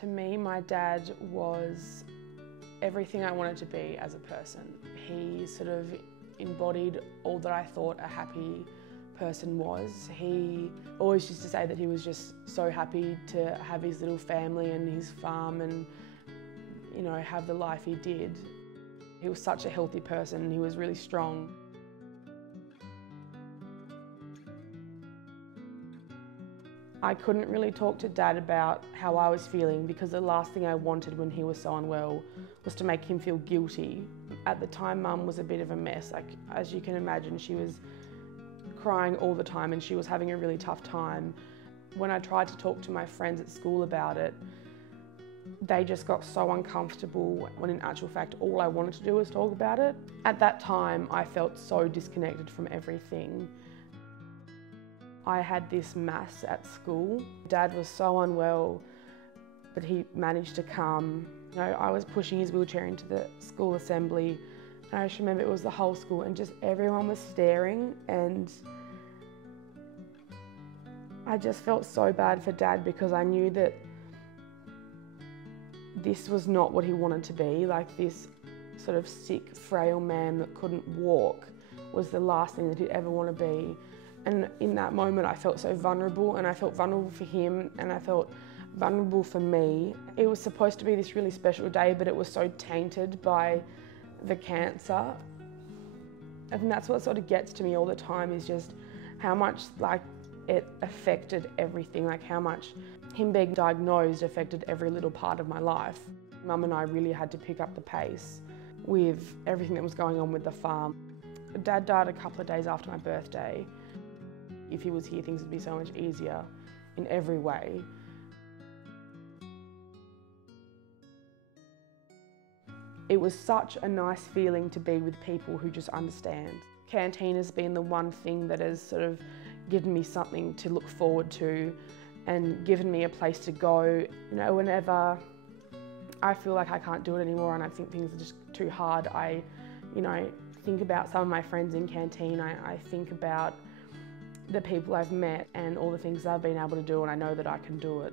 To me, my dad was everything I wanted to be as a person. He sort of embodied all that I thought a happy person was. He always used to say that he was just so happy to have his little family and his farm and, you know, have the life he did. He was such a healthy person. He was really strong. I couldn't really talk to Dad about how I was feeling because the last thing I wanted when he was so unwell was to make him feel guilty. At the time, Mum was a bit of a mess. Like, as you can imagine, she was crying all the time and she was having a really tough time. When I tried to talk to my friends at school about it, they just got so uncomfortable when in actual fact all I wanted to do was talk about it. At that time, I felt so disconnected from everything. I had this mass at school. Dad was so unwell, but he managed to come. You know, I was pushing his wheelchair into the school assembly, and I just remember it was the whole school and just everyone was staring, and I just felt so bad for Dad because I knew that this was not what he wanted to be. Like, this sort of sick, frail man that couldn't walk was the last thing that he'd ever want to be. And in that moment, I felt so vulnerable, and I felt vulnerable for him, and I felt vulnerable for me. It was supposed to be this really special day, but it was so tainted by the cancer. And that's what sort of gets to me all the time, is just how much it affected everything, like how much him being diagnosed affected every little part of my life. Mum and I really had to pick up the pace with everything that was going on with the farm. Dad died a couple of days after my birthday. If he was here, things would be so much easier in every way. It was such a nice feeling to be with people who just understand. CanTeen has been the one thing that has sort of given me something to look forward to and given me a place to go. You know, whenever I feel like I can't do it anymore and I think things are just too hard, I think about some of my friends in CanTeen. I think about the people I've met and all the things I've been able to do, and I know that I can do it.